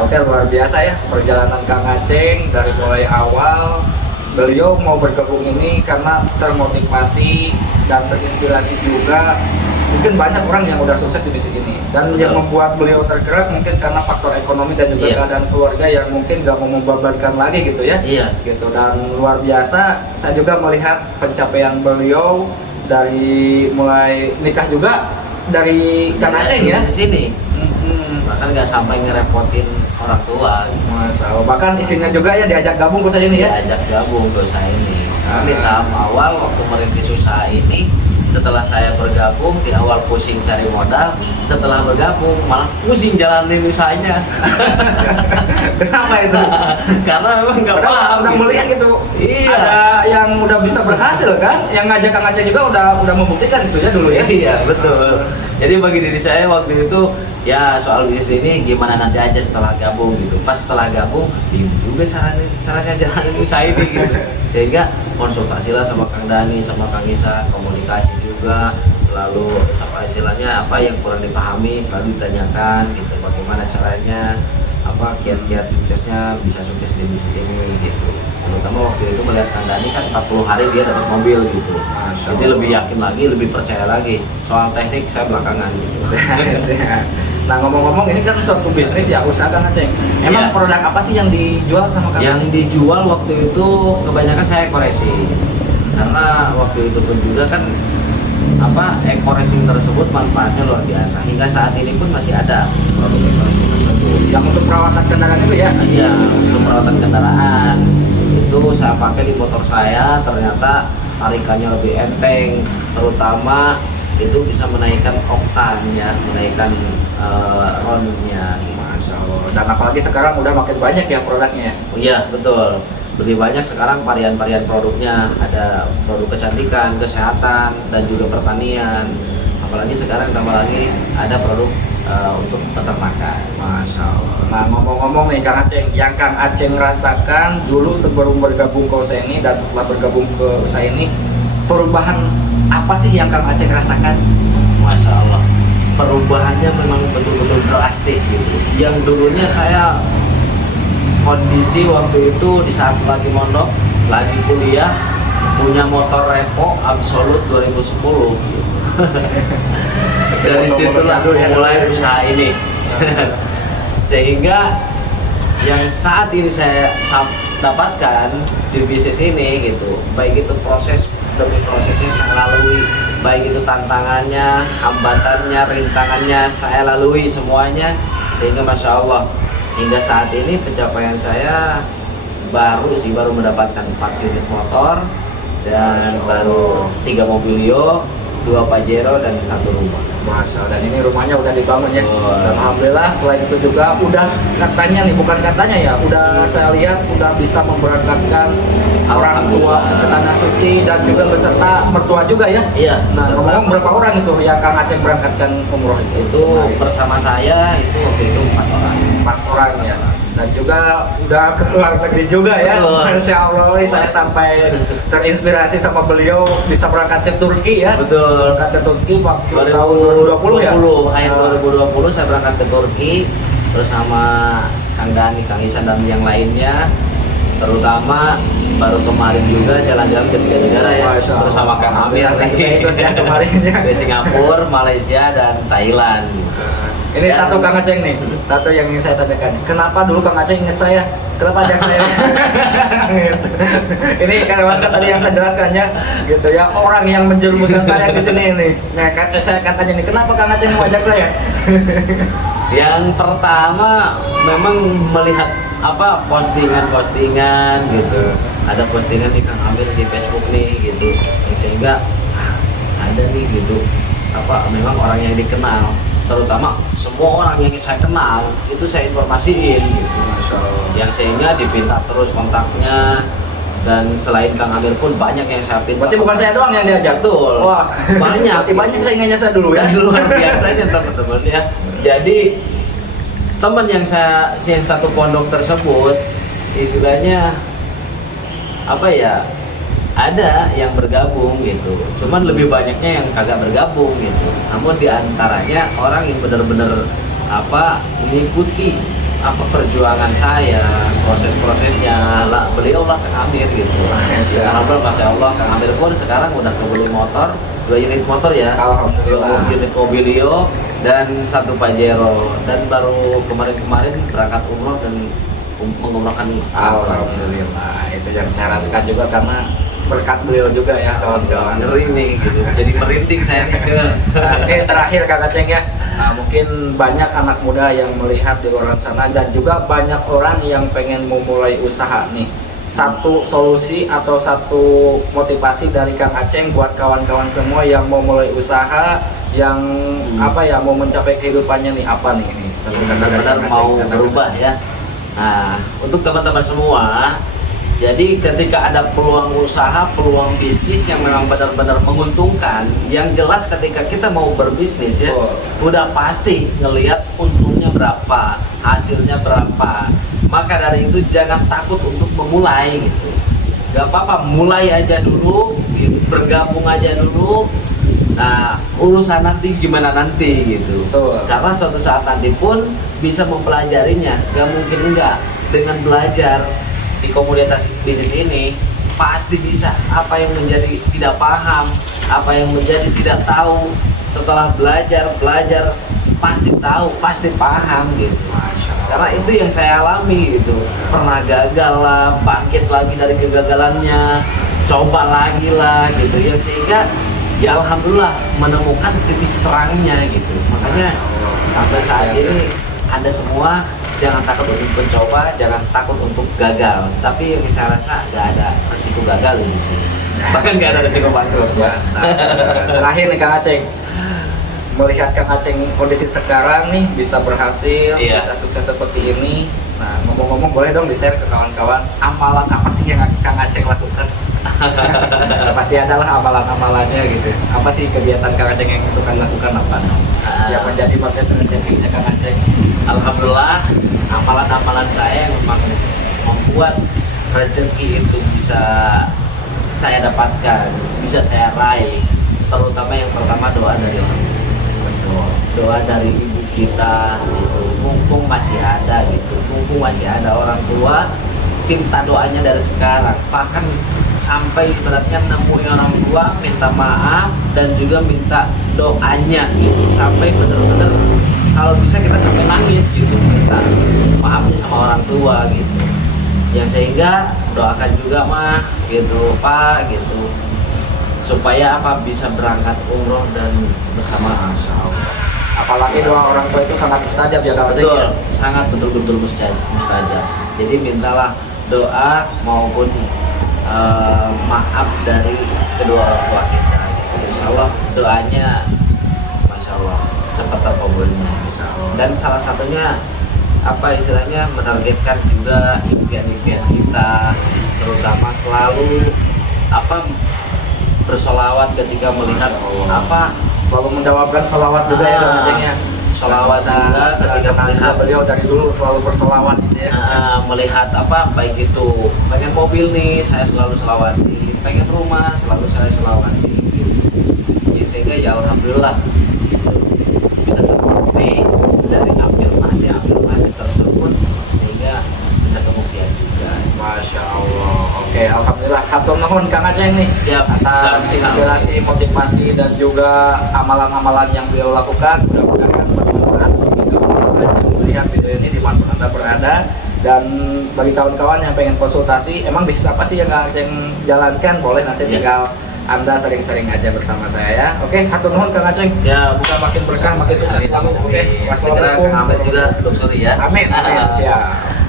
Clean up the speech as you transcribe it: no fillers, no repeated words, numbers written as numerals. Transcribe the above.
Oke, luar biasa ya perjalanan Kang Aceng dari mulai awal beliau mau bergabung ini karena termotivasi dan terinspirasi juga. Mungkin banyak orang yang udah sukses di bisnis ini dan yang membuat beliau tergerak mungkin karena faktor ekonomi dan juga keadaan keluarga yang mungkin gak mau membebankan lagi gitu ya. Gitu, dan luar biasa saya juga melihat pencapaian beliau dari mulai nikah juga dari Kang Aceng ya di sini. Bahkan nggak sampai ngerepotin orang tua. Masya Allah. Bahkan istrinya juga ya diajak gabung ke saya ini ya. Diajak gabung ke saya ini. Karena di tahap awal waktu merintis usaha ini, setelah saya bergabung di awal pusing cari modal, setelah bergabung malah pusing jalanin usahanya. Kenapa itu? Karena memang nggak paham. Udah melihat gitu. Iya. Ada yang udah bisa berhasil kan? Yang ngajak Kang Aceng juga udah membuktikan itu ya dulu ya. Iya betul. Jadi bagi diri saya waktu itu ya soal bisnis ini gimana nanti aja setelah gabung gitu. Pas setelah gabung bingung juga caranya jalanin usaha ini gitu. Sehingga konsultasilah sama Kang Dani, sama Kang Isa, komunikasi juga selalu apa istilahnya apa yang kurang dipahami selalu ditanyakan gitu. Bagaimana caranya apa kiat-kiat suksesnya bisa sukses di bisnis ini gitu. Terutama waktu itu melihat Kang Dani kan 40 hari dia dapat mobil gitu. Jadi lebih yakin lagi, lebih percaya lagi. Soal teknik saya belakangan gitu. Nah ngomong-ngomong ini kan suatu bisnis ya, usaha Kang Aceng. Emang produk apa sih yang dijual sama Kang Aceng? Yang dijual waktu itu kebanyakan saya koreksi. Karena waktu itu pun juga kan apa ekoresim tersebut manfaatnya luar biasa. Hingga saat ini pun masih ada produk ekoresim tersebut. Yang untuk perawatan kendaraan itu ya? Iya, untuk perawatan kendaraan. Itu saya pakai di motor saya, ternyata tarikannya lebih enteng, terutama itu bisa menaikkan oktannya, menaikkan ronnya. Masya Allah. Dan apalagi sekarang udah makin banyak ya produknya. Iya betul, lebih banyak sekarang varian-varian produknya, ada produk kecantikan, kesehatan, dan juga pertanian. Apalagi sekarang tambah lagi ada produk untuk peternakan. Masya Allah. Nah ngomong-ngomong nih Kang Aceng, yang Kang Aceng rasakan dulu sebelum bergabung ke usaha ini dan setelah bergabung ke usaha ini, perubahan apa sih yang Kang Aceng rasakan? Masya Allah, perubahannya memang betul-betul drastis gitu. Yang dulunya saya kondisi waktu itu di saat lagi mondok, lagi kuliah, punya motor Revo Absolut 2010 gitu. Dari situlah mulai usaha ini. Sehingga yang saat ini saya dapatkan di bisnis ini gitu, baik itu proses demi prosesnya saya lalui, baik itu tantangannya, hambatannya, rintangannya saya lalui semuanya, sehingga Masya Allah hingga saat ini pencapaian saya baru mendapatkan 4 unit motor dan baru 3 mobilio, 2 Pajero dan 1 rumah. Masya Allah, dan ini rumahnya udah dibangun ya. Dan alhamdulillah selain itu juga udah katanya nih, bukan katanya ya, udah saya lihat udah bisa memberangkatkan orang tua ke Tanah Suci dan juga beserta mertua juga ya. Iya. Nah ngomong berapa orang itu yang Kang Aceng berangkatkan umroh itu? Itu bersama saya itu waktu itu 4 orang. 4 orang ya. Dan juga udah ke luar negeri juga ya. Masya Allah, saya sampai terinspirasi sama beliau bisa berangkat ke Turki ya. Betul. Berangkat ke Turki waktu tahun 2020 ya. Akhir 2020 saya berangkat ke Turki bersama Kang Dani, Kang Isan dan yang lainnya. Terutama baru kemarin juga jalan-jalan ke 3 negara ya bersama Kang Amir ke Singapura, Malaysia dan Thailand. Ini satu Kang Aceng nih, satu yang ingin saya tanyakan. Kenapa dulu Kang Aceng ingat saya? Kenapa ajak saya? Ini karena tadi yang saya jelaskannya, gitu ya. Orang yang menjerumuskan saya di sini nih. Nah, saya akan tanya nih, kenapa Kang Aceng mau ajak saya? Yang pertama memang melihat apa postingan gitu. Ada postingan di Kang Amir di Facebook nih gitu. Sehingga ada nih gitu. Apa memang orang yang dikenal, terutama semua orang yang saya kenal itu saya informasiin gitu. Yang sehingga dipinta terus kontaknya, dan selain Kang Amir pun banyak yang saya pinta. Berarti bukan saya doang yang diajak? Betul. Wah, banyak. Banyak saingannya saya dulu ya. Dan luar biasanya teman-teman ya. Jadi teman yang satu pondok tersebut istilahnya apa ya, ada yang bergabung gitu, cuman lebih banyaknya yang kagak bergabung gitu. Namun diantaranya orang yang benar-benar apa mengikuti apa perjuangan saya, proses-prosesnya lah, beliau lah Kang Amir gitu. Alhamdulillah, Masya Allah, Kang Amir pun sekarang udah kebeli motor, 2 unit motor ya, 2 Alhamdulillah. unit Mobilio dan 1 Pajero, dan baru kemarin-kemarin berangkat umroh dan mengumrohkan. Alhamdulillah, itu yang saya rasakan juga karena berkat beliau juga ya kawan-kawan. Ngeri nih gitu, jadi merinding saya nih. Oke, terakhir Kak Aceng ya. Nah, mungkin banyak anak muda yang melihat di luar sana dan juga banyak orang yang pengen memulai usaha nih. Satu solusi atau satu motivasi dari Kang Aceng buat kawan-kawan semua yang mau mulai usaha, yang apa ya, mau mencapai kehidupannya nih, apa nih ini? Satu kata dari Benar-benar Kang Aceng, mau kata-kata. berubah ya. Nah, untuk teman-teman semua, jadi ketika ada peluang usaha, peluang bisnis yang memang benar-benar menguntungkan, yang jelas ketika kita mau berbisnis ya, udah pasti ngelihat untungnya berapa, hasilnya berapa. Maka dari itu jangan takut untuk memulai gitu. Gak apa-apa, mulai aja dulu, gitu. Bergabung aja dulu. Nah, urusan nanti gimana nanti gitu. Betul. Karena suatu saat nanti pun bisa mempelajarinya, gak mungkin enggak. Dengan belajar di komunitas bisnis ini pasti bisa. Apa yang menjadi tidak paham, apa yang menjadi tidak tahu, setelah belajar pasti tahu, pasti paham gitu. Masya Allah. Karena itu yang saya alami gitu. Pernah gagal lah, bangkit lagi dari kegagalannya, coba lagi lah gitu ya, sehingga ya alhamdulillah menemukan titik terangnya gitu. Makanya sampai saat ini Anda semua jangan takut untuk mencoba, jangan takut untuk gagal. Tapi yang saya rasa nggak ada resiko gagal di sini. Bahkan nggak ada resiko bangkrut ya. Nah, terakhir nih Kang Aceng, melihat Kang Aceng kondisi sekarang nih bisa berhasil, Iya. bisa sukses seperti ini. Nah, ngomong-ngomong boleh dong di-share ke kawan-kawan, amalan apa sih yang Kang Aceng lakukan? Pasti ada lah amalan-amalannya gitu. Apa sih kegiatan Kang Aceng yang suka lakukan, apa? Yang menjadi bagian rezekinya Kang Aceng. Alhamdulillah, amalan-amalan saya yang memang membuat rezeki itu bisa saya dapatkan, bisa saya raih. Terutama yang pertama doa dari orang tua. Doa dari ibu kita gitu. Mumpung masih ada gitu, mumpung masih ada orang tua, minta doanya dari sekarang. Bahkan sampai ibaratnya menemui orang tua, minta maaf dan juga minta doanya gitu, sampai benar-benar kalau bisa kita sampai nangis gitu, minta maafnya sama orang tua gitu. Ya sehingga doakan juga mah gitu Pak gitu, supaya apa bisa berangkat umroh dan bersama. Apalagi doa orang tua itu sangat mustajab ya Kang Aceng. Betul, sangat betul-betul mustajab. Jadi mintalah doa maupun maaf dari kedua orang tua kita. Insya Allah doanya, Masya Allah, cepat terkabulnya. Dan salah satunya apa istilahnya, menargetkan juga impian-impian kita, terutama selalu apa bersolawat ketika melihat apa, Selalu mendawamkan salawat juga ya Kang Aceng ya. sholawat juga ketika melihat beliau dari dulu selalu bersolawat gitu ya. melihat apa, baik itu pengen mobil nih saya selalu selawati, pengen rumah selalu saya selawati gitu. Ya, sehingga ya alhamdulillah gitu, bisa terbukti dari afirmasi tersebut, sehingga bisa kebuktian juga. Masya Allah. Oke, alhamdulillah. Hatur nuhun Kang Aceng nih Siap. atas Sama-sama. inspirasi, motivasi dan juga amalan-amalan yang beliau lakukan. Mudah-mudahan bermanfaat bagi kawan-kawan yang melihat video ini dimanapun Anda berada. Dan bagi kawan-kawan yang pengen konsultasi, emang bisnis apa sih yang Kang Aceng jalankan? Boleh nanti Ya. tinggal Anda sering-sering aja bersama saya ya. Oke, hatur nuhun Kang Aceng. Siap. Semoga makin berkah, makin sukses selalu. Oke, Segera Kang Amir juga untuk suri ya. Amin. Amin. Siap.